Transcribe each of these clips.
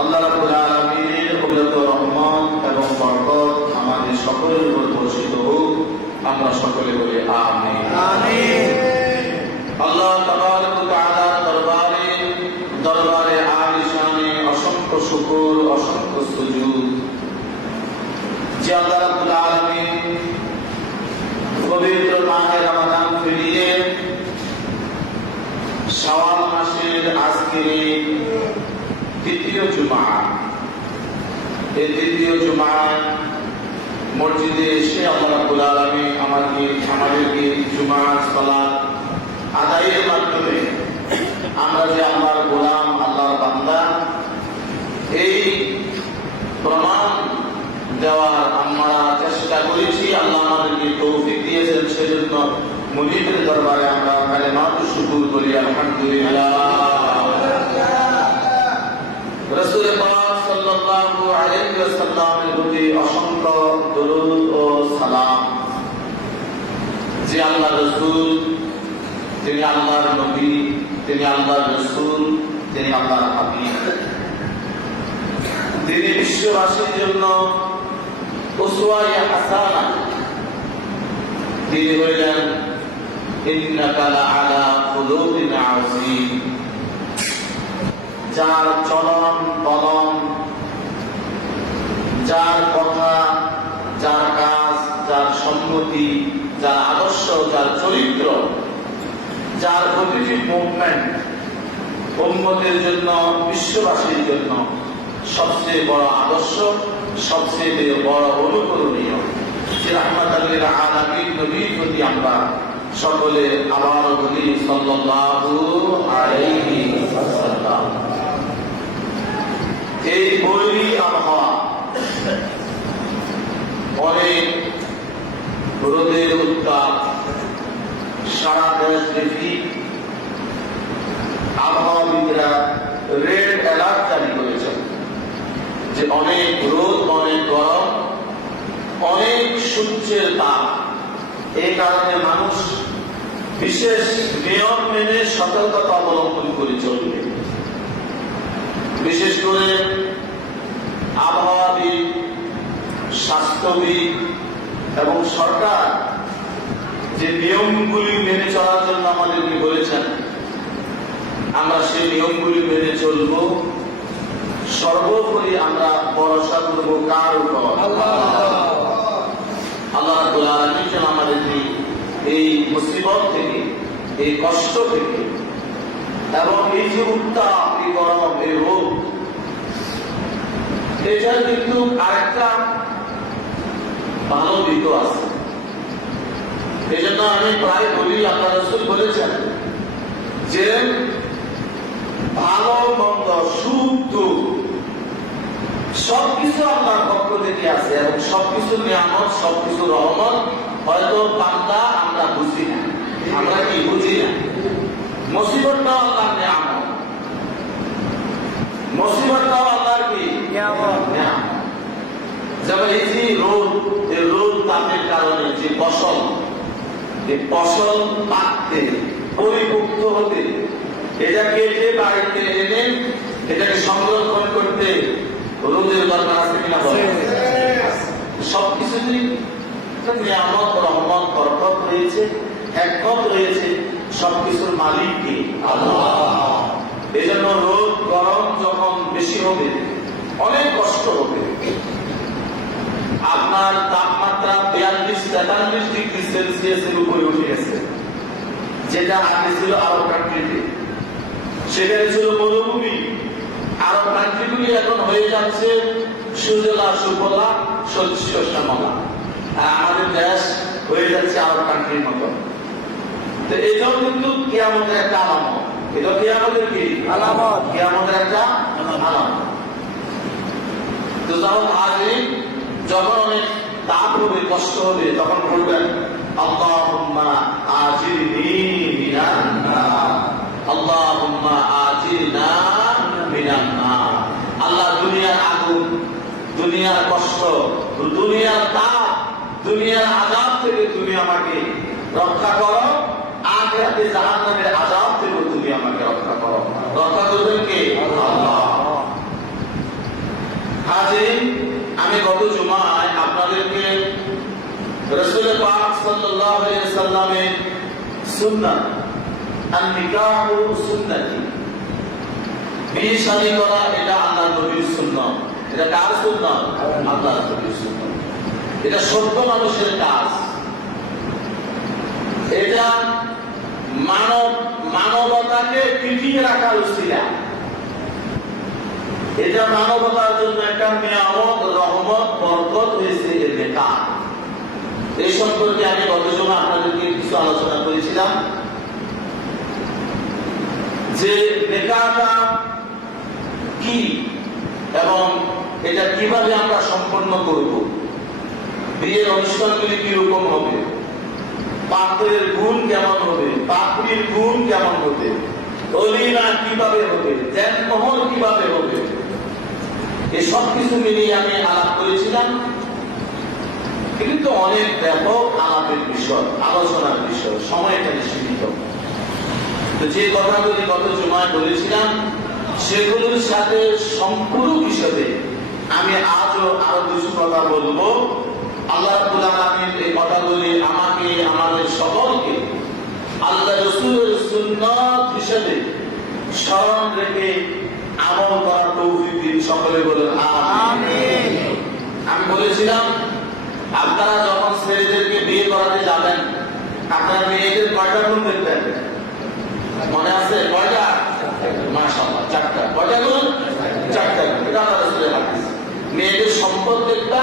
আল্লাহ রাব্বুল আলামিনের অবিরত রহমত এবং বরকত আমাদের সকলের উপর বর্ষিত হোক। আমরা সকলে বলি আমিন। আল্লাহ তাবারক ওয়া তাআলার দরবারে আলিশানে অসংখ্য শুকর, অসংখ্য সুজুদ যে আল্লাহ রাব্বুল আলামিন পবিত্র মাহে রমাদান পেরিয়ে শাওয়াল মাসের আজকের তৃতীয় জুমা, এই তৃতীয় জুমায় মসজিদে এসে আল্লাহ রাব্বুল আলামিন আমাদেরকে জুমার সালাত আদায়ের মাধ্যমে আমরা যে আল্লাহর গোলাম, আল্লাহর বান্দা, এই প্রমাণ দেওয়ার আমরা চেষ্টা করেছি। আল্লাহ আমাদেরকে তৌফিক দিয়েছেন, সেজন্য মুনিবের দরবারে আমরা কালেমাতুশ শুকর করি আলহামদুলিল্লাহ। রাসূল পাক সাল্লাল্লাহু আলাইহি ওয়াসাল্লামের প্রতি অসংখ্য দরুদ ও সালাম। যে আল্লাহর রাসূল, তিনি আল্লাহর নবী, তিনি আল্লাহর রাসূল, তিনি আল্লাহর হাবিব, তিনি বিশ্ববাসীর জন্য উসওয়ায়ে হাসানা। তিনি বললেন ইন্নাকা লাআলা খুলুকিন আযীম। যার চলন বলন, যার কথা, যার কাজ, যার সম্মতি, যার আদর্শ, যার চরিত্র, যার প্রতিটি মুভমেন্ট উম্মতের জন্য, বিশ্ববাসীর জন্য সবচেয়ে বড় আদর্শ, সবচেয়ে বড় অনুকরণীয়। যে রাহমাতাল লিল আলামিন নবীর প্রতি আমরা সকলে আবার বলি সাল্লাল্লাহু আলাইহি ওয়াসাল্লাম। এই বৈরী আবহাওয়া, অনেক রোদের উত্তাপ, সারা দেশব্যাপী আবহাওয়াবিদরা রেড অ্যালার্ট জারি করেছেন যে অনেক রোদ, অনেক গরম, অনেক সূর্যের তাপ। এই কারণে মানুষ বিশেষ নিয়ম মেনে সতর্কতা অবলম্বন করে চলবে। বিশেষ করে আবহাওয়াবিদ, স্বাস্থ্যবিদ এবং সরকার যে নিয়মগুলি মেনে চলার জন্য আমাদেরকে বলেছেন, আমরা সেই নিয়মগুলি মেনে চলব। সর্বোপরি আমরা ভরসা করব কার উপর? আল্লাহ রাব্বুল আলামিন যেন আমাদেরকে এই মুসিবত থেকে, এই কষ্ট থেকে এবং এই যে উত্তাপ, এই গরম, এই রোগ, এটার কিন্তু আরেকটা ভালো দিকও আছে। এই জন্য আমি প্রায় বলি, আল্লাহ রাসূল বলেছেন যে ভালো মন্দ, সুখ দুঃখ সবকিছু আল্লাহর পক্ষ থেকে আছে এবং সবকিছু নিয়ামত, সবকিছু রহমত হয়তো বান্দা আমরা বুঝি না। আমরা কি বুঝি না? মুসিবতটাও আল্লাহর নিয়ামত, মুসিবতটাও আল্লাহর কি নিয়ামত। যেমন এই যে রোদ, এই রোদ তাপের কারণে যে ফসল, এই ফসল পাকতে, পরিপুক্ত হতে, এটাকে যে বাড়িতে এনে এটাকে সংরক্ষণ করতে রোদের দরকার আছে কিনা? সবকিছুতেই নিয়ামত, রহমত, বরকত রয়েছে, হিকমত রয়েছে। সবকিছুর মালিক কে? আল্লাহ। এই জন্য রোদ গরম যখন বেশি হবে, অনেক কষ্ট হবে। আপনার তাপমাত্রা 42-43 ডিগ্রি সেলসিয়াসের উপরে উঠে গেছে, যেটা আগে ছিল আরব কান্ট্রিতে, সেখানে ছিল মরুভূমি। আরব কান্ট্রিগুলি এখন হয়ে যাচ্ছে সুজলা সুফলা, শস্য শ্যামলা, আর আমাদের দেশ হয়ে যাচ্ছে আরব কান্ট্রির মতো। তো এটাও কিন্তু কিয়ামতের একটা আলামত। এটা কিয়ামতের কি আলামত? কিয়ামতের একটা আলামত। তো যখন অনেক তাপ হবে, কষ্ট হবে, তখন বলবেন আল্লাহুম্মা আজিরনি মিনান নার, আল্লাহুম্মা আজিরনা মিনান নার। আল্লাহ, দুনিয়ার আগুন, দুনিয়ার কষ্ট, দুনিয়ার তাপ, দুনিয়ার আযাব থেকে তুমি আমাকে রক্ষা করো। আখিরাতে জাহান্নামের আযাব থেকে তুমি আমাকে রক্ষা করো। রক্ষা করবেন কে? আল্লাহ। হাজির, আমি গত জুমায় আপনাদেরকে রাসূল পাক সাল্লাল্লাহু আলাইহি ওয়াসাল্লামের সুন্নাত আন-নিকাহু সুন্নতি, বিয়ে শাদী করা এটা আল্লাহর নবীর সুন্নাত। এটা কার সুন্নাত? আল্লাহর নবীর সুন্নাত। এটা সত্য মানুষের কাজ। এটা মানবতাকে টিকিয়ে রাখার উসিলা। এটা মানবতার জন্য একটা নিয়ামত, রহমত, বরকত হয়েছে এর নিকাহ। এই সম্পর্কে আমি গত জুমায় আপনাদেরকে কিছু আলোচনা করেছিলাম যে নিকাহটা কি এবং এটা কিভাবে আমরা সম্পন্ন করব, বিয়ের অনুষ্ঠানগুলি কিরকম হবে, পাত্রের গুণ কেমন হবে, পাত্রীর গুণ কেমন হবে, অলিমা কিভাবে হবে, দেনমোহর কিভাবে হবে, এই সব কিছু মিলিয়ে আমি আলাপ করেছিলাম। কিন্তু অনেক ব্যাপক আলাপের বিষয়, আলোচনার বিষয়, সময়টা সীমিত। তো যে কথাগুলি গত জুমায় বলেছিলাম সেগুলোর সাথে সম্পূরক হিসেবে আমি আজও আরো কিছু কথা বলবো। আল্লাহ রাব্বুল আলামিন এই কথাগুলি আমাকে, আমাদের সকলকে আল্লাহ রাসূলের সুন্নাত হিসেবে স্মরণ রেখে আমল করার তৌফিক দিন। সকলে বলেন আমিন। আমি বলেছিলাম আপনারা যখন ছেলেদেরকে বিয়ে করাতে যাবেন, আপনার মেয়েদের কয়টা গুণ দেখবেন? মনে আছে কয়টা? মাশাআল্লাহ, চারটা। কয়টা গুণ? চারটা। এটা আল্লাহ রাসূলের হাদিস। মেয়েদের সম্পদ দেখবা,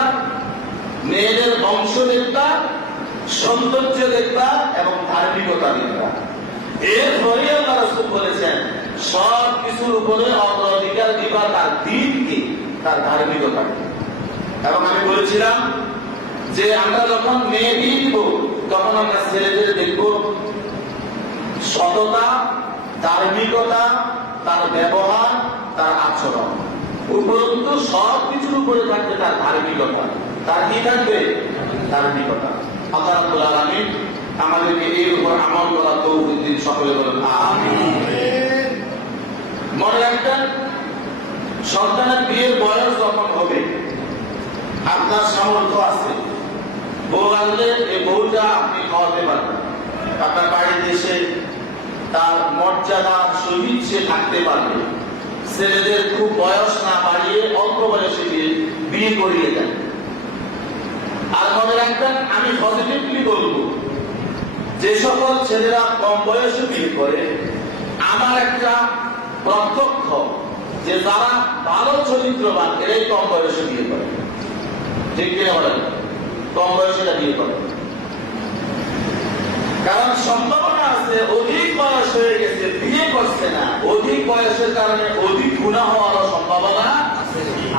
মেয়েদের বংশ দেখবা, সৌন্দর্য দেখবা এবং ধার্মিকতা দেখবা। এরপরে আল্লাহ রাসূল বলেছেন সব কিছুর উপরে অগ্রাধিকার দিবা তার দিনকে, তার ধার্মিকতাকে। এবং আমি বলেছিলাম যে আমরা যখন মেয়ে বিয়ে দিব তখন আমরা ছেলেদের দেখব সততা, ধার্মিকতা, তার ব্যবহার, তার আচরণ, উপরন্তু সব কিছুর উপরে থাকবে তার ধার্মিকতা। তার কি থাকবে? ধার্মিকতা। আল্লাহ রাব্বুল আলামিন আমাদেরকে এর উপর আমল করার তৌফিক দিন। সকলে বলেন আমিন। মনে রাখবেন, সন্তানের বিয়ের বয়স যখন হবে, আপনার সামর্থ্য আছে, বউ আনলে এই বউটা আপনি খাওয়াতে পারবেন, আপনার বাড়িতে এসে তার মর্যাদা সহিত সে থাকতে পারবে। ছেলেদের খুব বয়স না বাড়িয়ে অল্প বয়সে বিয়ে করিয়ে দেন। আর মনে রাখবেন, আমি পজিটিভলি বলবো যে সকল ছেলেরা কম বয়সে বিয়ে করে, আমার একটা প্রত্যক্ষ যে তারা ভালো চরিত্রবান এরাই কম বয়সে বিয়ে করে। ঠিক কিনা বলেন? কম বয়সে বিয়ে করে, কারণ সম্ভাবনা আছে অধিক বয়স হয়ে গেছে, বিয়ে করছে না, অধিক বয়সের কারণে অধিক গুনাহ হওয়ার সম্ভাবনা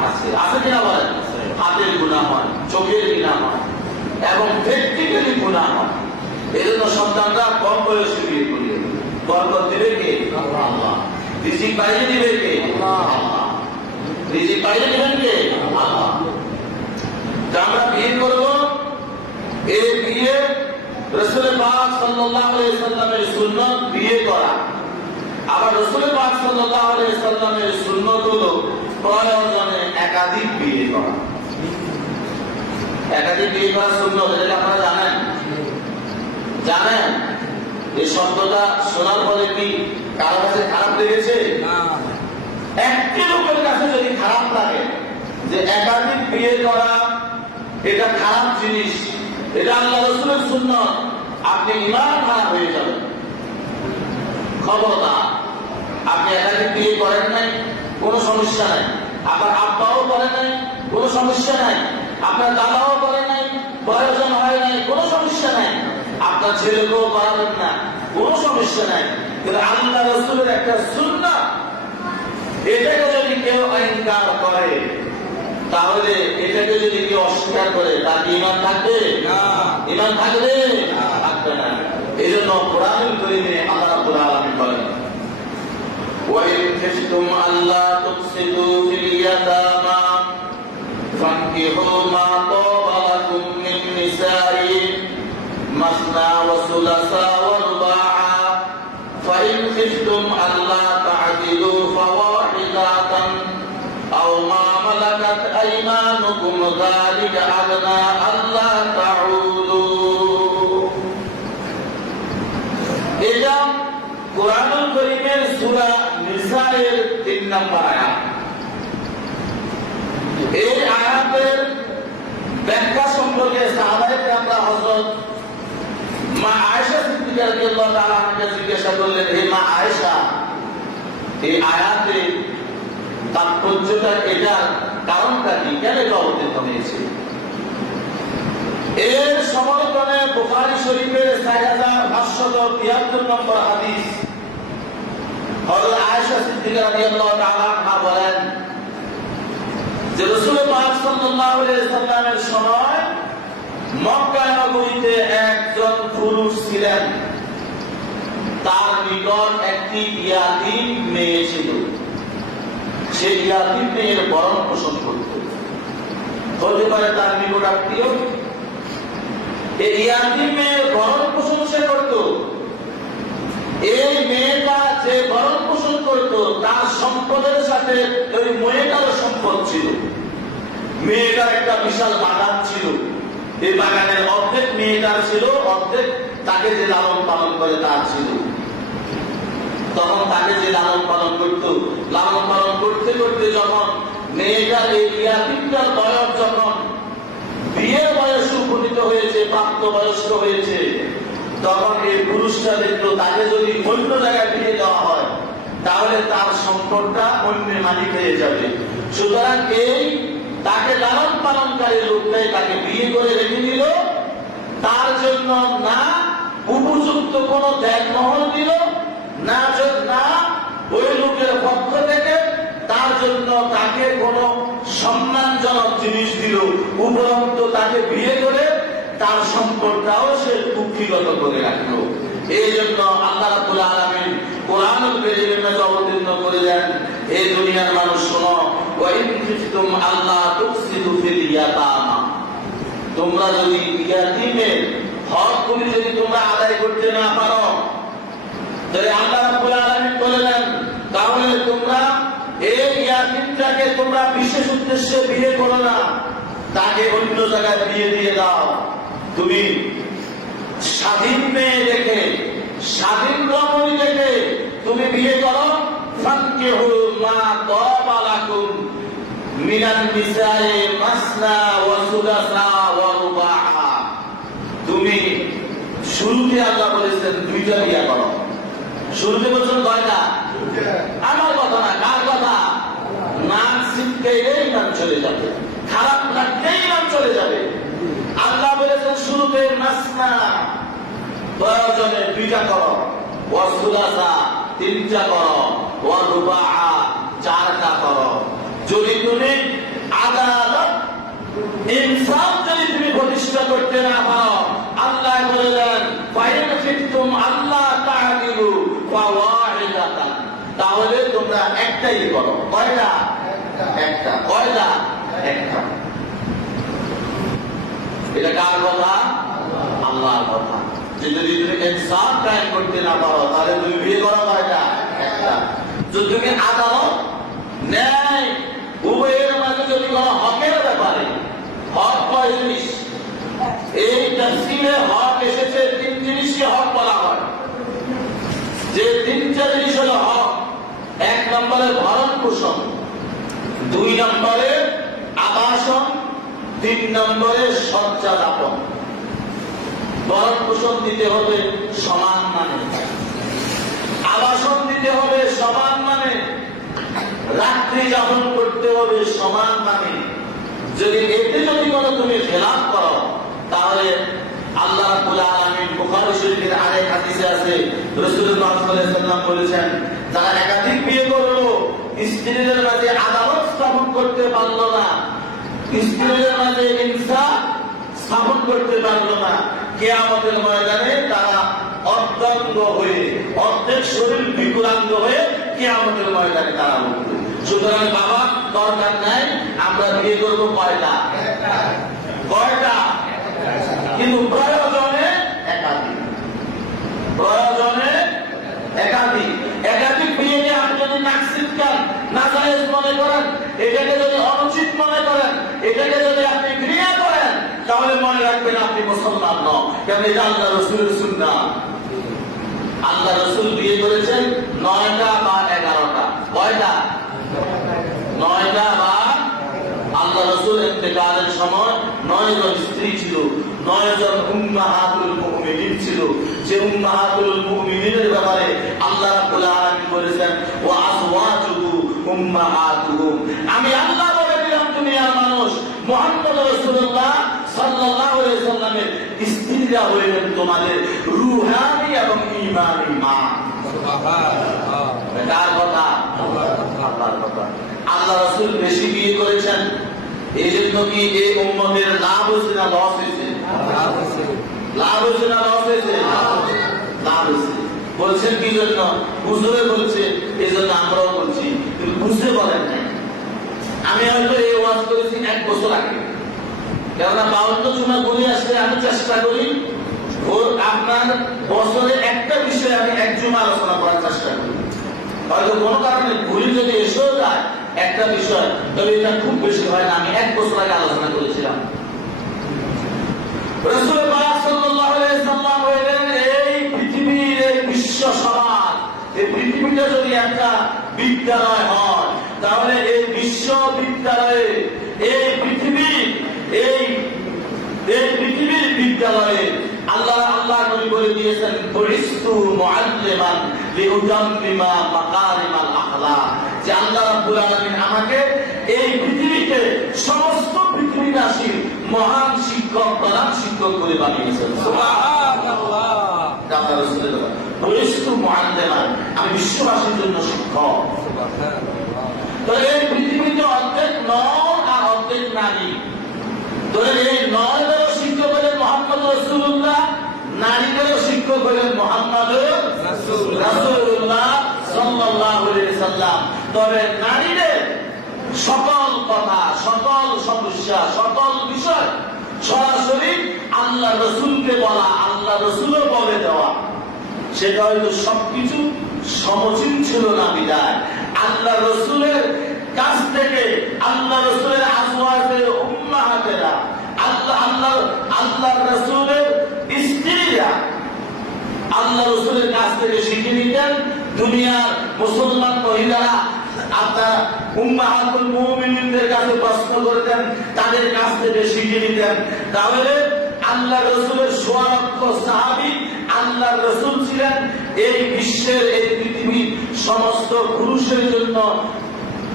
আছে। আছে কিনা বলেন? হাতের গুনাহ হয়, চোখের গুনাহ হয় এবং ব্যক্তিগত গুনাহ হয়। এই জন্য সন্তানরা কম বয়সে বিয়ে করিয়ে বরকত দিবে কে? আল্লাহ। রিজিক বাইরে দিবে কে? আল্লাহ। রিজিক বাইরে দিবেন কে? আল্লাহ। আমরা বিয়ে করব, এই বিয়ে রাসূল পাক সাল্লাল্লাহু আলাইহি ওয়াসাল্লামের সুন্নাত বিয়ে করা। আবার রাসূল পাক সাল্লাল্লাহু আলাইহি ওয়াসাল্লামের সুন্নাত হলো প্রয়োজনে একাধিক বিয়ে করা। একাধিক বিয়ে করা সুন্নাত, এটা আপনারা জানেন? জানেন? এই শব্দটা শোনার পরে কি কারো কাছে খারাপ লেগেছে? না। একটি লোকের কাছে যদি খারাপ লাগে যে একাধিক বিয়ে করা এটা খারাপ জিনিস, এটা আল্লাহ রাসূলের সুন্নাত, আপনি ঈমান খারাপ হয়ে যাবেন। খবরদার, আপনি একাধিক বিয়ে করেন নাই, কোনো সমস্যা নাই। আবার আব্বাও করেন নাই, কোনো সমস্যা নাই। আপনার দাদাও করেন নাই, প্রয়োজন হয় নাই, কোনো সমস্যা নাই। আপনার ছেলেকেও করাবেন না, কোনো সমস্যা নাই। কিন্তু আল্লাহ রাসূলের একটা সুন্নাত, এটাকে যদি কেউ ইনকার করে, তাহলে এটাকে যদি কেউ অস্বীকার করে, তার ঈমান থাকবে? না। ঈমান থাকবে? থাকবে না। এই জন্য কোরআনুল কারীমে আল্লাহ রাব্বুল আলামিন বলেন, وَإِنْ خِفْتُمْ أَلَّا تُقْسِطُوا فِي الْيَتَامَى فَانكِحُوا مَا طَابَ لَكُم مِّن النِّسَاءِ مَثْنَىٰ وَثُلَاثَ وَرُبَاعَ فَإِنْ خِفْتُمْ أَلَّا تَعْدِلُوا فَوَاحِدَةً আও মা মালাকাত আইমানুকুম যালিকা আদনা আল্লা তাউলু। এটা কোরআনুল কারীমের সূরা নিসায়ের 3 নম্বর আয়াত। এই আয়াতের ব্যাখ্যা সম্পর্কে সাহাবায়ে কেরামরা হযরত মা আয়েশা সিদ্দিকা রাদিয়াল্লাহু তাআলা আনহা জিজ্ঞাসা করলেন, হে মা আয়েশা, এই আয়াতে তাৎপর্যটা, এটার কারণটা কি, কেন এটা অবতীর্ণ হয়েছে? এর সমর্থনে বুখারী শরীফের 4573 নম্বর হাদিস হযরত আয়েশা সিদ্দিকা রাদিয়াল্লাহু তাআলা আনহা বলেন যে রাসূল পাক সাল্লাল্লাহু আলাইহি ওয়াসাল্লামের সময় মক্কা নগরীতে একজন পুরুষ ছিলেন, তার নিকট একটি ইয়াতীম মেয়ে ছিল। সে ইয়াতীম মেয়ের ভরণ পোষণ করত, হতে পারে তার নিকট আত্মীয়। এই ইয়াতীম মেয়ের ভরণ পোষণ সে করত। এই মেয়েটা যে ভরণ পোষণ করত, তার সম্পদের সাথে ওই মেয়েটারও সম্পদ ছিল। মেয়েটার একটা বিশাল বাগান ছিল, এই বাগানের অর্ধেক মেয়েটার ছিল, অর্ধেক তাকে যে লালন পালন করে তার ছিল। তখন তাকে যে লালন পালন করতে করতে যখন মেয়েটার এই ইয়াতীমটার বয়স যখন বিয়ের বয়সে উপনীত হয়েছে, প্রাপ্তবয়স্ক হয়েছে, তখন এই পুরুষটা দেখলো তাকে যদি অন্য জায়গায় বিয়ে দেওয়া হয় তাহলে তার সম্পদটা অন্য মালিক হয়ে যাবে। সুতরাং এই তাকে লালন পালনকারী লোকটাই তাকে বিয়ে করে রেখে দিল। তার জন্য না উপযুক্ত কোন দেখমহল দিল, না ওই লোকের পক্ষ থেকে তার জন্য তাকে কোন সম্মানজনক জিনিস দিল। উপরন্তু তাকে বিয়ে করে তার সম্পদটাও সে কুক্ষিগত করে রাখলো। এই জন্য আল্লাহ রাব্বুল আলামিন কোরআনুল কারীমের মধ্যে অবতীর্ণ করে দেন, এই দুনিয়ার মানুষ শোনো, ওয়া ইন খিফতুম আল্লাহ তুফসিদু ফিল ইয়াতামা, তোমরা যদি ইয়াতীমের হকগুলি যদি তোমরা আদায় করতে না পারো, তাহলে আল্লাহ রাব্বুল আলামিন বলেন তাহলে তোমরা এই ইয়াতীমটাকে তোমরা বিশেষ উদ্দেশ্যে বিয়ে করো না, তাকে অন্য জায়গায় বিয়ে দিয়ে দাও। তুমি স্বাধীন মেয়ে দেখে, স্বাধীন রমণী দেখে তুমি বিয়ে করো। ফানকিহু মা তাবা লাকুম মিনান নিসাই মাসনা ওয়া সুলাসা ওয়া রুবাআ। তুমি শুরুতে আল্লাহ বলেছেন দুইটা বিয়ে করো। শুরুতে বলছেন কয়টা? আমার কথা না, কার কথা? নাম শিখতেই নাম চলে যাবে, খারাপ লাগতেই নাম চলে যাবে। আল্লাহ বলেছেন শুরুতে মাসনা, প্রয়োজনে দুইটা করো, ওয়া সুলাসা তিনটা করো, ওয়া রুবাআ চারটা করো। যদি তুমি আদালত ইনসাফ যদি তুমি প্রতিষ্ঠা করতে না পারো, আল্লাহ বলেন ফাইন ফিতুম আল্লাহ তাআদিলু ফাওয়াহিদাতান, তাহলে তোমরা একটাই করো। কয়টা? একটা। কয়টা? একটা। এটা কার কথা? আল্লাহর কথা। যে যদি তুমি ইনসাফ কায়েম করতে না পারো তাহলে তুমি বিয়ে করো কয়টা? একটা। যদি তুমি আদালত ন্যায় উভয়ের মাঝে যদি কোনো হকের ব্যাপারে, হক কয় জিনিস, এই তাফসীরে হক এসেছে তিন জিনিসকে হক বলা হয়। যে তিনটা জিনিস হলো হক, এক নম্বরে ভরণ পোষণ, দুই নম্বরে আবাসন, তিন নম্বরে শয্যা দাপন। ভরণ পোষণ দিতে হবে সমান মানে, আবাসন দিতে হবে সমান মানে, রাত্রি যাপন করতে হবে সমান মানে। যদি এতে যদি কোনো তুমি খেলাফ করো তাহলে আল্লাহ রাব্বুল আলামিন বুখারী শরীফের আরেক হাদিসে আছে, রাসূলুল্লাহ সাল্লাল্লাহু আলাইহি ওয়াসাল্লাম বলেছেন, যারা একাধিক বিয়ে করলো, স্ত্রীদের মাঝে আদালত স্থাপন করতে পারলো না, স্ত্রীদের মাঝে ইনসাফ স্থাপন করতে পারলো না, কিয়ামতের ময়দানে তারা অর্ধাঙ্গ হয়ে, অর্ধেক শরীর বিকলাঙ্গ হয়ে কিয়ামতের ময়দানে তারা উঠবে। সুতরাং বাবা দরকার নাই, আমরা বিয়ে করবো কয়টা? কয়টা? কিন্তু প্রয়োজনে একাধিক, প্রয়োজনে একাধিক। একাধিক বিয়েকে আপনি যদি নাকসিদ খান, নাজায়েজ মনে করেন, এটা এটাকে যদি অনুচিত মনে করেন, এটাকে যদি আপনি ঘৃণা করেন, তাহলে মনে রাখবেন আপনি মুসলমান নন। কেন এটা আল্লাহ রাসূলের সুন্নাহ। আল্লাহ রাসূল বিয়ে করেছেন 9টা বা 11টা। কয়টা? 9টা বা আল্লাহ রাসূল ইন্তেকালের সময় 9 জন স্ত্রী ছিল, 9 জন উম্মাহাতুল মুমিনিন ছিল। যে উম্মাহাতুল মুমিনিনের ব্যাপারে আল্লাহ রাব্বুল আলামিন বলেছেন ওয়া আজওয়াজুহু উম্মাহাতুহুম। আমি আল্লাহ বলে দিলাম দুনিয়ার মানুষ মুহাম্মদ রাসূলুল্লাহ সাল্লাল্লাহু আলাইহি সাল্লামের স্ত্রীরা হলেন তোমাদের রূহানি এবং ঈমানি মা। সুবহানাল্লাহ। কার কথা? আল্লাহর কথা। আল্লাহ রাসূল বেশি বিয়ে করেছেন, এই জন্য কি এই উম্মতের লাভ হয়েছে না লস হয়েছে? লাভ হয়েছে না লস হয়েছে? লাভ হয়েছে। বলছেন কি জন্য? হুজুরে বলছে, এই জন্য আমরাও বলছি, কিন্তু বুঝতে বলেন নাই। আমি হয়তো এই ওয়াজ করেছি 1 বছর আগে, কেননা 52 জুমা বলে আসলে আমি চেষ্টা করি ওর আপনার বছরে একটা বিষয়ে আমি 1 জুমা আলোচনা করার চেষ্টা করি। হয়তো কোনো কারণে ভুল যদি এসেও যায় একটা বিষয়, তবে এটা খুব বেশি হয় না। আমি 1 বছর আগে আলোচনা করেছিলাম রাসূল পাক সাল্লাল্লাহু আলাইহি সাল্লাম বলেন, এই পৃথিবীর এই বিশ্ব সমাজ, এই পৃথিবীটা যদি একটা বিদ্যালয় হয়, তাহলে এই বিশ্ববিদ্যালয়ে এই পৃথিবীর বিদ্যালয়ে আল্লাহ নবী বলে দিয়েছেন বুইস্তু মুআল্লিমান লিউতাম্মিমা মাকারিমাল আখলাক, যে আল্লাহ রাব্বুল আলামিন আমাকে এই পৃথিবীতে সমস্ত পৃথিবীবাসীর মহান শিক্ষক, প্রধান শিক্ষক করে বানিয়েছেন। সুবহানাল্লাহ। আল্লাহ রাসূলের কথা বুইস্তু মুআল্লিমান, আমি বিশ্ববাসীর জন্য শিক্ষক। সুবহানাল্লাহ। তো এই পৃথিবীতে অর্ধেক নর আর অর্ধেক নারী। তো এই নরদেরও শিক্ষক হলেন মুহাম্মদ রাসূলুল্লাহ, নারীদেরও শিক্ষক হলেন মুহাম্মদ রাসূলুল্লাহ সাল্লাল্লাহু আলাইহি সাল্লাম। তবে নারীদের সকল কথা, সকল সমস্যা, সকল বিষয় সরাসরি আল্লাহ রাসূলকে বলা, আল্লাহ রাসূলও বলে দেওয়া, সেটা হয়তো সবকিছু সমচীন ছিল না বিদায় আল্লাহ রাসূলের কাছ থেকে আল্লাহ রাসূলের আজওয়াজে উম্মাহাতেরা, আল্লাহ রাসূলের স্ত্রীরা আল্লাহ রাসূলের কাছ থেকে শিখে নিতেন। দুনিয়ার মুসলমান মহিলারা আপনার উম্মাহাতুল মুমিনিনদের কাছে প্রশ্ন করতেন, তাদের কাছ থেকে শিখে নিতেন। তাহলে আল্লাহ রাসূলের 1.5 লক্ষ সাহাবী, আল্লাহ রাসূল ছিলেন এই বিশ্বের, এই পৃথিবীর সমস্ত পুরুষের জন্য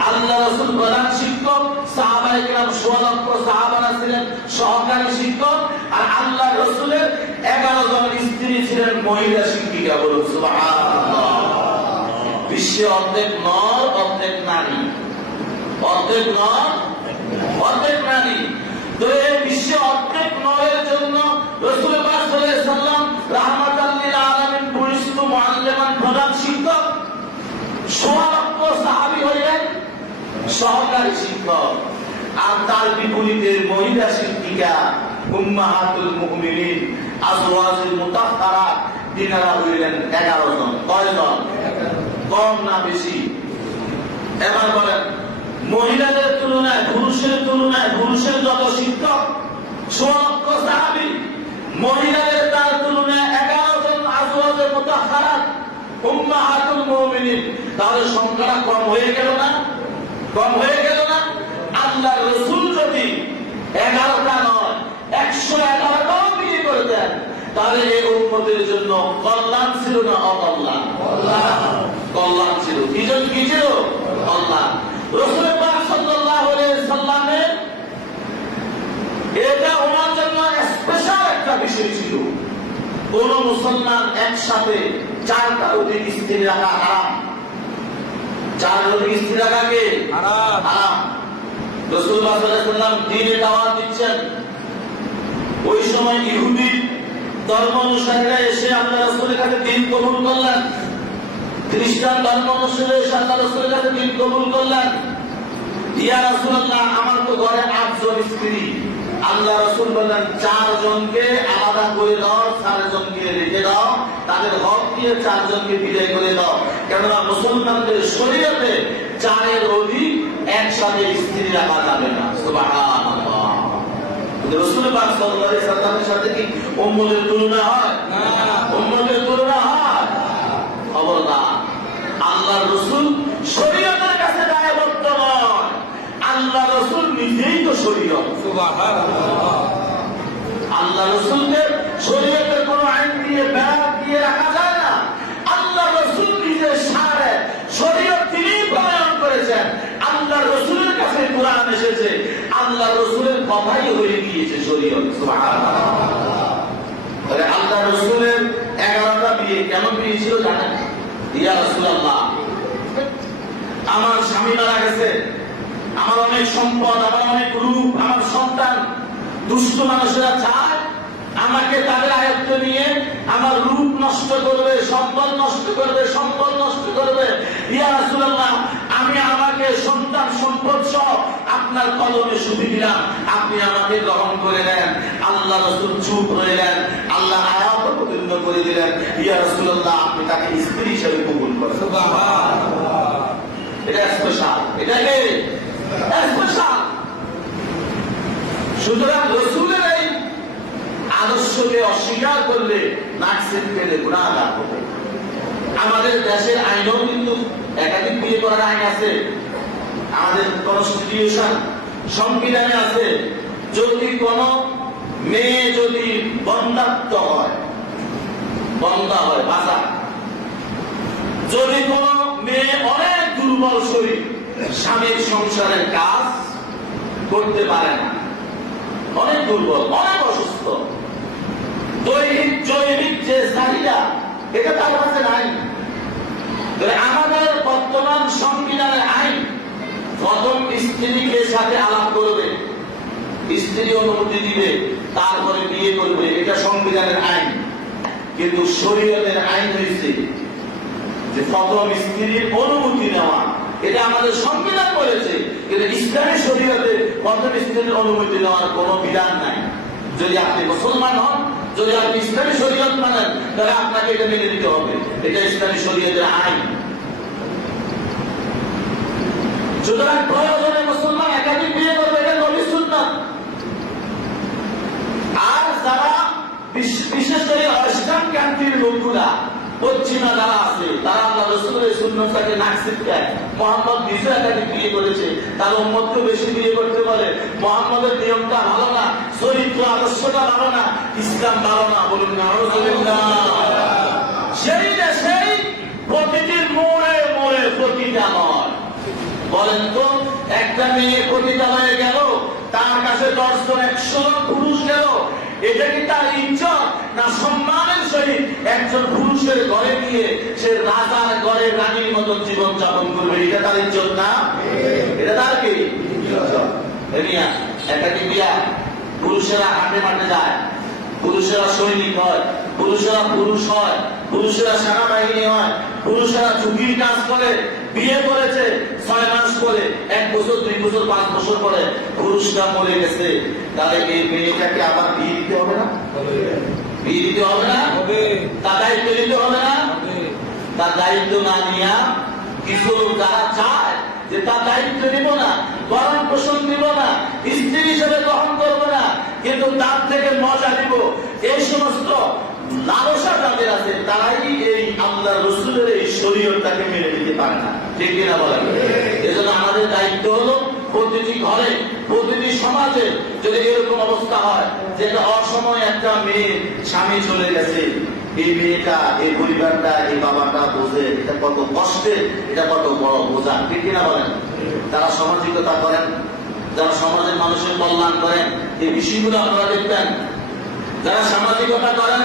আল্লাহ রাসূল প্রধান শিক্ষক, সাহাবায়ে কেরাম 1.5 লক্ষ সাহাবারা ছিলেন সহকারী শিক্ষক, আর আল্লাহ রাসূলের 11 জন স্ত্রী ছিলেন মহিলা শিক্ষিকা। বলুন সুবহানাল্লাহ। বিশ্বে অর্ধেক নর অর্ধেক নারী, অর্ধেক নর অর্ধেক নারী। তো এই বিশ্বে অর্ধেক নরের জন্য রাসূল পাক সাল্লাল্লাহু আলাইহি সাল্লাম রাহমাতাল লিল আলামিন বুইস্তু মুআল্লিমান, প্রধান শিক্ষক। 1.5 লক্ষ সাহাবী হইলেন সহকারী শিক্ষক, আর তার বিপরীতে মহিলা শিক্ষিকা উম্মাহাতুল মুমিনিন আজওয়াজুল মুতাহহারাত, তিনারা হইলেন 11 জন। কয়জন? কম না বেশি? এবার বলেন, মহিলাদের তুলনায় পুরুষের যত শিক্ষক 1.5 লক্ষ সাহাবী, মহিলাদের তার তুলনায় 11 জন আজওয়াজুল মুতাহহারাত উম্মাহাতুল মুমিনিন। তাহলে সংখ্যাটা কম হয়ে গেল না? কম হয়ে গেল না? আল্লাহ রাসূল যদি 11টা নয় 111টাও বিয়ে করে দেন, তাহলে এই উম্মতের জন্য কল্যাণ ছিল না অকল্যাণ? কল্যাণ ছিল। কি ছিল? কল্যাণ। রাসূল পাক সাল্লাল্লাহু আলাইহি সাল্লামের এটা ওনার জন্য স্পেশাল একটা বিষয় ছিল। কোন মুসলমান একসাথে 4টা অধিক স্ত্রী রাখা হারাম। 4 অধিক স্ত্রী রাখা কে? হারাম। রাসূলুল্লাহ সাল্লাল্লাহু আলাইহি ওয়াসাল্লাম দ্বীনে দাওয়াত দিচ্ছেন, ওই সময় ইহুদি ধর্ম অনুসারীরা এসে আল্লাহ রাসূলের কাছে দ্বীন কবুল করলেন, খ্রিস্টান ধর্ম অনুসারীরা এসে আল্লাহ রাসূলের কাছে দ্বীন কবুল করলেন। ইয়া রাসূলুল্লাহ, আমার তো ঘরে 8 জন স্ত্রী। আল্লাহ রাসূল বললেন 4 জনকে আলাদা করে দাও, 4 জনকে রেখে দাও, তাদের হক দিয়ে 4 জনকে বিদায় করে দাও। কেননা মুসলমানদের শরীয়তে 4 এর অধিক একসাথে স্ত্রী রাখা যাবে না। সুবহানাল্লাহ। রাসূল পাক সাল্লাল্লাহু আলাইহি সাল্লামের সাথে কি উম্মতের তুলনা হয়? না, উম্মতের তুলনা হয়? খবরদার। আল্লাহর রাসূল শরীয়তের কাছে দায়বদ্ধ নয়, আল্লাহ রাসূল নিজেই তো শরীয়ত। সুবহানাল্লাহ। আল্লাহ রাসূলকে শরীয়তের কোন আইন দিয়ে ব্যাগ দিয়ে রাখা যায় না। আল্লাহ রাসূল নিজের শারে শরীয়ত তিনি প্রণয়ন করেছেন। আল্লাহ রাসূলের কাছে কোরআন এসেছে, আল্লাহ রাসূলের কথাই হয়ে গিয়েছে শরীয়ত। সুবহানাল্লাহ। তাহলে আল্লাহ রাসূলের 11টা বিয়ে কেন বিয়ে ছিল জানেন? ইয়া রাসূলুল্লাহ, আমার স্বামী মারা গেছে, আমার অনেক সম্পদ, আমার অনেক রূপ, আমার সন্তান, দুষ্ট মানুষেরা চায় আমাকে তাদের আয়ত্ত নিয়ে আমার রূপ নষ্ট করবে, সম্পদ নষ্ট করবে, সম্পদ নষ্ট করবে। ইয়া রাসূলুল্লাহ, আমি আমাকে সন্তান সম্পদ সহ আপনার কদমে সুধি দিলাম, আপনি আমাকে গ্রহণ করে নেন। আল্লাহ রাসূল চুপ রইলেন। আল্লাহ আয়াত অবতীর্ণ করে দিলেন, ইয়া রাসূলুল্লাহ, আপনি তাকে স্ত্রী হিসেবে কবুল করেন। সুবহানাল্লাহ। এটা স্পেশাল, এটা কি স্পেশাল? সুতরাং রাসূলের এই আদর্শকে অস্বীকার করলে নাকসিদ পেলে গুনাহগার হবে। আমাদের দেশের আইনও কিন্তু একাধিক বিয়ে করার আইন আছে, আমাদের কনস্টিটিউশন সংবিধানে আছে। যদি কোন মেয়ে যদি বন্ধাত্ম হয়, বন্ধা হয়, বাঁচা, যদি কোন মেয়ে অনেক দুর্বল শরীর, স্বামীর সংসারের কাজ করতে পারে না, অনেক দুর্বল, অনেক অসুস্থ, জৈবিক যে চাহিদা এটা তার কাছে নাই। আমাদের বর্তমান সংবিধানের আইন প্রথম স্ত্রীকে সাথে আলাপ করবে, স্ত্রী অনুমতি দিবে, তারপরে বিয়ে করবে, এটা সংবিধানের আইন। কিন্তু শরীয়তের আইন হয়েছে যে প্রথম স্ত্রীর অনুমতি নেওয়া, এটা আমাদের সংবিধান বলেছে, কিন্তু ইসলামী শরীয়তে প্রথম স্ত্রীর অনুমতি নেওয়ার কোন বিধান নাই। যদি আপনি মুসলমান হন, যদি আপনি ইসলামী শরীয়ত মানেন, তাহলে আপনাকে এটা মেনে নিতে হবে, এটা ইসলামী শরীয়তের আইন। সুতরাং প্রয়োজনে মুসলমান একাধিক বিয়ে করবে, এটা নবীর সুন্নাত। আর যারা বিশেষ করে ওয়েস্টার্ন কান্ট্রির লোকগুলা, পশ্চিমা যারা আছে, তারা আল্লাহ রাসূলের সুন্নাতকে নাকসিদ দেয়। মুহাম্মদ নিজে একাধিক বিয়ে করেছে, তার উম্মতকে বেশি বিয়ে করতে বলে। মুহাম্মদের নিয়মটা ভালো না, চরিত্র আদর্শটা ভালো না, ইসলাম ভালো না, বলুন নাউযুবিল্লাহ। সেই দেশেই প্রতিটি মোড়ে মোড়ে পতিতালয়। বলেন তো, একটা মেয়ে পতিতালয়ে গেল, তার কাছে 10 জন 100 পুরুষ গেল, এটা কি তার ইজ্জত না সম্মানের সহিত একজন পুরুষের ঘরে গিয়ে সে রাজার ঘরে রানীর মতো জীবন যাপন করবে? এটা তার ইজ্জত না? এটা তার কি ইজ্জত? একাধিক বিয়া, পুরুষেরা হাটে মাঠে যায়, পুরুষেরা সৈনিক হয়, পুরুষেরা পুরুষ হয়, পুরুষেরা সেনাবাহিনী হয়, পুরুষেরা ঝুঁকির কাজ করে। বিয়ে করেছে 6 মাস করে, 1 বছর, 2 বছর, 5 বছর পরে পুরুষটা মরে গেছে, তাহলে এই মেয়েটাকে আবার বিয়ে দিতে হবে না? বিয়ে দিতে হবে না? তার দায়িত্ব নিতে হবে না? তার দায়িত্ব না নিয়া কিছু যারা চায় যে তার দায়িত্ব নিব না, ভরণ পোষণ দিব না, স্ত্রী হিসেবে গ্রহণ করবো না, কিন্তু তার থেকে মজা দিব, এই সমস্ত লালসা যাদের আছে, তারাই এই আল্লাহ রাসূলের এই শরীয়তটাকে মেনে নিতে পারে না। ঠিক কিনা বলেন? এজন্য আমাদের দায়িত্ব হলো প্রতিটি ঘরে, প্রতিটি সমাজে যদি এরকম অবস্থা হয় যে অসময়ে একটা মেয়ে স্বামী চলে গেছে, এই মেয়েটা, এই পরিবারটা, এই বাবাটা বোঝে এটা কত কষ্টে, এটা কত বড় বোঝা। ঠিক কিনা বলেন? যারা সামাজিকতা করেন, যারা সমাজের মানুষের কল্যাণ করেন, এই বিষয়গুলো আপনারা দেখবেন। যারা সামাজিকতা করেন,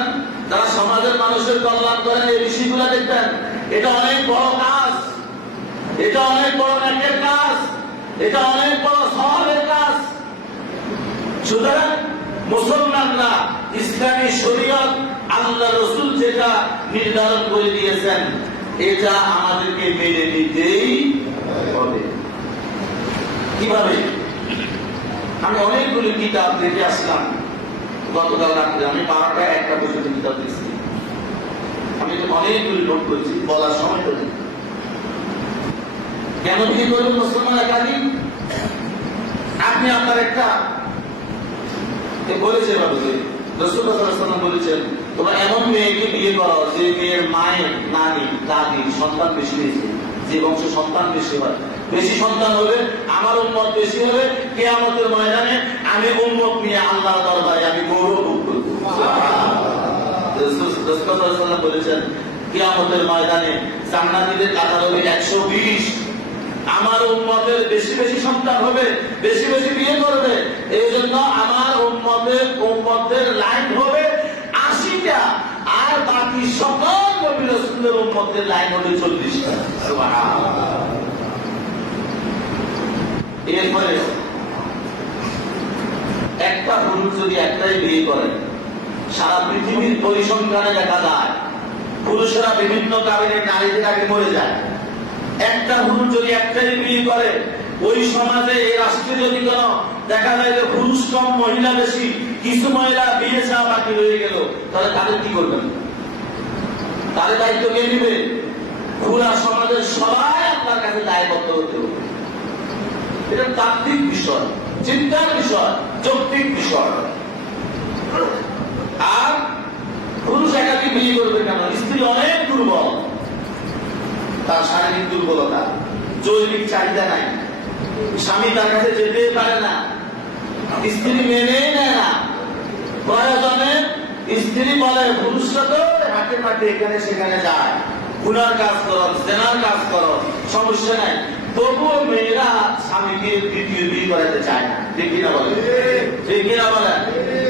যারা সমাজের মানুষের কল্যাণ করেন, এই বিষয়গুলো দেখবেন। এটা অনেক বড় কাজ, এটা অনেক বড় ন্যাকের কাজ, এটা অনেক বড় সওয়াবের কাজ। সুতরাং মুসলমানরা ইসলামী শরীয়ত, আল্লাহ রাসূল যেটা নির্ধারণ করে দিয়েছেন, এটা আমাদেরকে মেনে নিতেই হবে। কিভাবে? আমি অনেকগুলি কিতাব দেখে আসলাম গতকাল রাত্রে। আমি 12টা 1টা পর্যন্ত কিতাব দেখছি। আমি অনেকগুলি নোট করেছি, বলার সময় তো নেই। কেন বিয়ে করবেন মুসলমান একাধিক? আপনি আপনার একটা বলেছে রাসূলুল্লাহ সাল্লাল্লাহু আলাইহি ওয়াসাল্লাম বলেছেন, তোমরা এমন মেয়েকে বিয়ে করো যে মেয়ের মায়ের নানি দাদি সন্তান বেশি হয়েছে, যে বংশ সন্তান বেশি হয়। বেশি সন্তান হলে আমার উম্মত বেশি হবে, কিয়ামতের ময়দানে আমি উম্মত নিয়ে আল্লাহর দরবারে আমি গৌরব ভোগ করব। রাসূলুল্লাহ সাল্লাল্লাহু আলাইহি ওয়াসাল্লাম বলেছেন, কিয়ামতের ময়দানে জান্নাতীদের কাতার হবে 120। আমার উম্মতের বেশি বেশি সন্তান হবে, বেশি বেশি বিয়ে করবে, এই জন্য আমার উম্মতের লাইন হবে 80টা, আর বাকি সকল নবী রাসূলের উম্মতের লাইন হবে 40টা। সুবহানাল্লাহ। এরপরে একটা পুরুষ যদি একটাই বিয়ে করে, সারা পৃথিবীর পরিসংখ্যানে দেখা যায় পুরুষেরা বিভিন্ন কারণে নারীদের আগে মরে যায়। একটা পুরুষ যদি একটাই বিয়ে করে, ওই সমাজে এই রাষ্ট্রে যদি কোন দেখা যায় যে পুরুষ কম মহিলা বেশি, কিছু মহিলা বিয়ে ছাড়া বাকি রয়ে গেল, তাহলে তাদের কি করবেন? তাদের দায়িত্ব কে নিবে? পুরা সমাজের সবাই আপনার কাছে দায়বদ্ধ হতে হবে। এটা তাত্ত্বিক বিষয়, চিন্তার বিষয়, যৌক্তিক বিষয়। আর পুরুষ একাকি বিয়ে করবে কেন? স্ত্রী অনেক দুর্বল, তার শারীরিক দুর্বলতা, জৈবিক চাহিদা নাই, স্বামী তার কাছে যেতে পারে না, স্ত্রী মেনেই নেয় না। প্রয়োজনে স্ত্রী বলে পুরুষরা তো হাঁটে হাঁটে এখানে সেখানে যায়, গুনার কাজ করো, জেনার কাজ করো, সমস্যা নাই। তবুও মেয়েরা স্বামীকে দ্বিতীয় বিয়ে করাতে চায় না। ঠিক কিনা বলে? ঠিক কিনা বলে?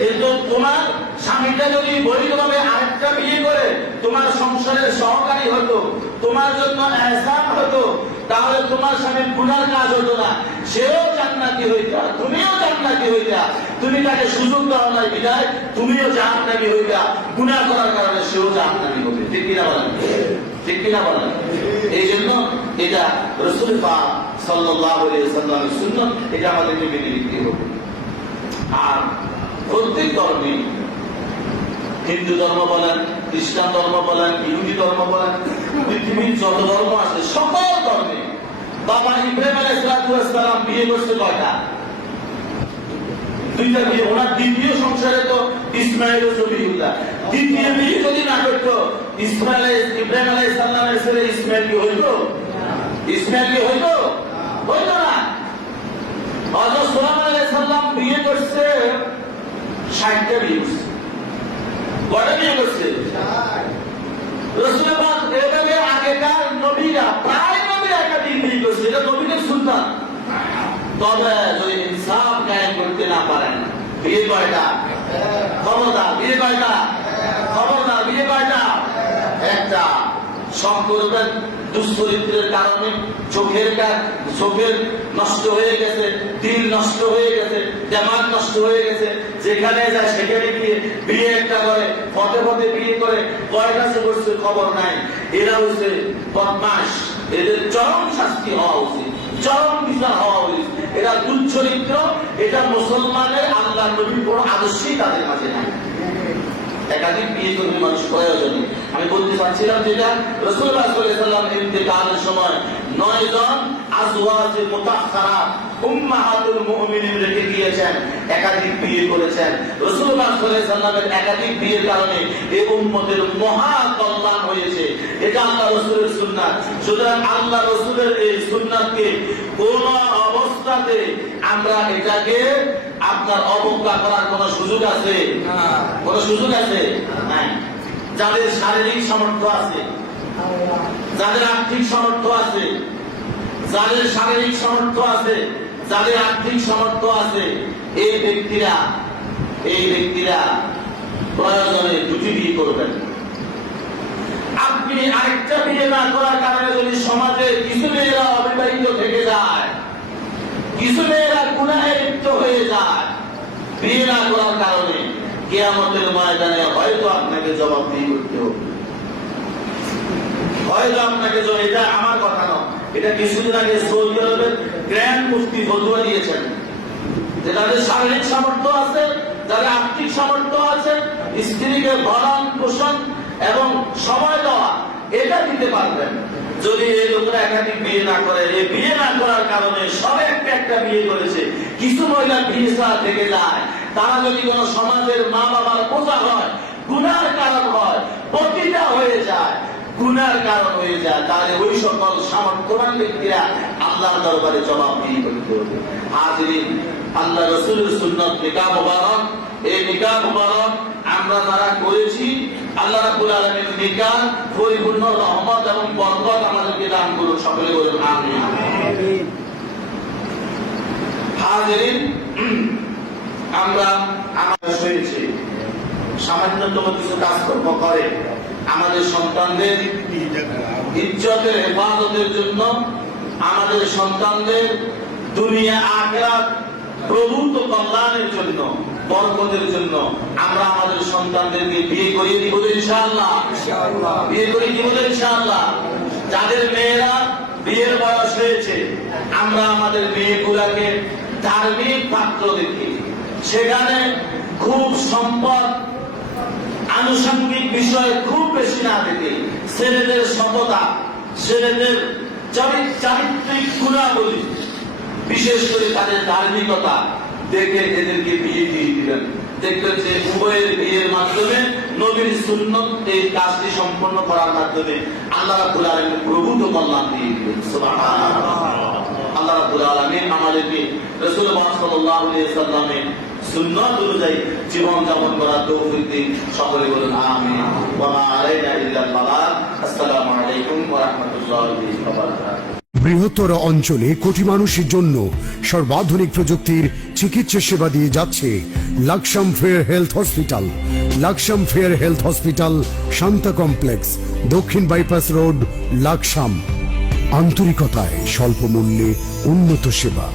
কিন্তু তোমার স্বামীটা যদি বৈধভাবে আরেকটা বিয়ে করে তোমার সংসারের সহকারী হতো, তোমার জন্য এহসান হতো, তাহলে তোমার স্বামীর গুনার কাজ হতো না, সেও জান্নাতি হইতা, তুমিও জান্নাতি হইতা। তুমি তাকে সুযোগ দেওয়া নাই বিদায় তুমিও জাহান্নামী হইতা, গুনাহ করার কারণে সেও জাহান্নামী হবে। ঠিক কিনা বলেন? ঠিক কিনা বলেন? এই জন্য এটা রাসূল পাক সাল্লাল্লাহু আলাইহি ওয়াসাল্লামের সুন্নাত, এটা আমাদেরকে মেনে নিতে হবে। আর প্রত্যেক ধর্মে, হিন্দু ধর্ম বলেন, খ্রিস্টান ধর্ম বলেন, ইহুদি ধর্ম বলেন, পৃথিবীর যত ধর্ম আছে সকল ধর্মে বাবা ইব্রাহিম আলাইহিস সালাম বিয়ে করছে কয়টা? দুইটা বিয়ে। ওনার দ্বিতীয় সংসারে তো ইসমাইল ও জবিহুল্লাহ। দ্বিতীয় বিয়ে যদি না করতো ইব্রাহিম আলাইহিস সালামের ছেলে ইসমাইল কি হইতো? ইসমাইল কি হইতো? হইতো না। হযরত সুলাইমান আলাইহিস সালাম বিয়ে করছে 60টা বিয়ে করছে। কয়টা বিয়ে করছে? রাসূল পাক এভাবে আগেকার নবীরা প্রায় নবী একাধিক বিয়ে করছে, এটা নবীদের সুন্নাত। তবে যদি ইনসাফ কায়েম করতে না পারেন, বিয়ে কয়টা? খবরদার, বিয়ে কয়টা? খবরদার, বিয়ে কয়টা? একটা। সব করবেন দুশ্চরিত্রের কারণে, চোখের নষ্ট হয়ে গেছে, দিল নষ্ট হয়ে গেছে, জামাত নষ্ট হয়ে গেছে, যেখানে যায় সেখানে গিয়ে বিয়ে একটা করে, পথে পথে বিয়ে করে, কয় কাছে বসছে খবর নাই। এরা হচ্ছে বদমাশ, এদের চরম শাস্তি হওয়া উচিত, চরম বিচার হওয়া উচিত। এরা দুশ্চরিত্র, এটা মুসলমানের আল্লাহ নবীর কোন আদর্শই তাদের মাঝে নাই। একাধিক বিয়ে করবে মানুষ প্রয়োজনে। আমি বলতে চাচ্ছিলাম যেটা রাসূলুল্লাহ সাল্লাল্লাহু আলাইহি ওয়াসাল্লাম ইন্তেকালের সময় 9 জন আজওয়াজে মুতাহহারাত উম্মাহাতুল মুমিনিন রেখে দিয়েছেন, একাধিক বিয়ে করেছেন। রাসূলুল্লাহ সাল্লাল্লাহু আলাইহি ওয়াসাল্লামের একাধিক বিয়ের কারণে এই উম্মতের মহা কল্যাণ হয়েছে। এটা আল্লাহ রাসূলের সুন্নাত। সুতরাং আল্লাহ রাসূলের এই সুন্নাতকে কোন অবস্থাতে আমরা এটাকে আপনার অবজ্ঞা করার কোন সুযোগ আছে? কোন সুযোগ আছে? নাই। যাদের শারীরিক সামর্থ্য আছে, যাদের আর্থিক সামর্থ্য আছে, যাদের শারীরিক সামর্থ্য আছে, যাদের আর্থিক সামর্থ্য আছে, এই ব্যক্তিরা প্রয়োজনে দুটি বিয়ে করবেন। আপনি আরেকটা বিয়ে না করার কারণে যদি সমাজে কিছু মেয়েরা অবিবাহিত থেকে যায়, কিছু মেয়েরা গুনাহে লিপ্ত হয়ে যায়, বিয়ে না করার কারণে কিয়ামতের ময়দানে হয়তো আপনাকে জবাবদিহি করতে হবে। হয়তো আপনাকে, এটা আমার কথা নয়, এটা কিছুদিন আগে সৌদি আরবের গ্র্যান্ড মুফতি ফতোয়া দিয়েছেন যে যাদের শারীরিক সামর্থ্য আছে, যাদের আর্থিক সামর্থ্য আছে, স্ত্রীকে ভরণ পোষণ এবং সময় দেওয়া এটা দিতে পারবেন, যদি এই লোকরা একাধিক বিয়ে না করে, এই বিয়ে না করার কারণে সব একটা বিয়ে করেছে, কিছু মহিলা বিয়ে ছাড়া থেকে যায়, তারা যদি কোন সমাজের মা বাবার বোঝা হয়, গুনার কারণ হয়, পতিতা হয়ে যায়, গুনার কারণ হয়ে যায়, তাহলে ওই সকল সামর্থ্যবান ব্যক্তিরা আল্লাহর দরবারে জবাবদিহি করতে হবে। হাজিরিন, আল্লাহ রাসূলের সুন্নাত নিকাহ মুবারক, এই নিকাহ মুবারক আমরা যারা করেছি, আল্লাহ রাব্বুল আলামিন নিকাহ পরিপূর্ণ রহমত এবং বরকত আমাদেরকে দান করুন, সকলে বলুন আমিন। হাজিরিন, আমরা আমাদের হয়েছে সামান্যতম কিছু কাজকর্ম করে আমাদের সন্তানদের ইজ্জতের হেফাজতের জন্য, আমাদের সন্তানদের দুনিয়া আখিরাত প্রভূত কল্যাণের জন্য, বরকতের জন্য আমরা আমাদের সন্তানদেরকে বিয়ে করিয়ে দিব ইনশাআল্লাহ। বিয়ে করিয়ে দিব ইনশাআল্লাহ। যাদের মেয়েরা বিয়ের বয়স হয়েছে, আমরা আমাদের মেয়েগুলাকে ধার্মিক পাত্র দেখি, সেখানে খুব সম্পদ আনুষঙ্গিক বিষয় খুব বেশি না দেখে ছেলেদের সততা, ছেলেদের চারিত্রিক গুণাবলী, বিশেষ করে তাদের ধার্মিকতা দেখে এদেরকে বিয়ে দিয়ে দিলেন। দেখবেন যে উভয়ের বিয়ের মাধ্যমে নবীর সুন্নত এই কাজটি সম্পন্ন করার মাধ্যমে আল্লাহ রাব্বুল আলামিন প্রভূত কল্যাণ দিয়ে দিলেন। সুবহানাল্লাহ। আল্লাহ রাব্বুল আলামিন আমাদেরকে রাসূলুল্লাহ সাল্লাল্লাহু আলাইহি ওয়াসাল্লামের সুন্নাত অনুযায়ী জীবন যাপন করার তৌফিক দিন, সকলে বলুন আমিন। ওয়া মা আলাইনা ইল্লাল বালাগ। আসসালামু আলাইকুম ওয়া রাহমাতুল্লাহি ওয়া বারাকাতুহু। বৃহত্তর অঞ্চলে কোটি মানুষের জন্য সর্বাধুনিক প্রযুক্তির চিকিৎসা সেবা দিয়ে যাচ্ছে Laksam fair health hospital. Laksam fair health hospital, Shanta complex, দক্ষিণ বাইপাস রোড, লাকসাম। আন্তরিকতায় স্বল্প মূল্যে উন্নত সেবা।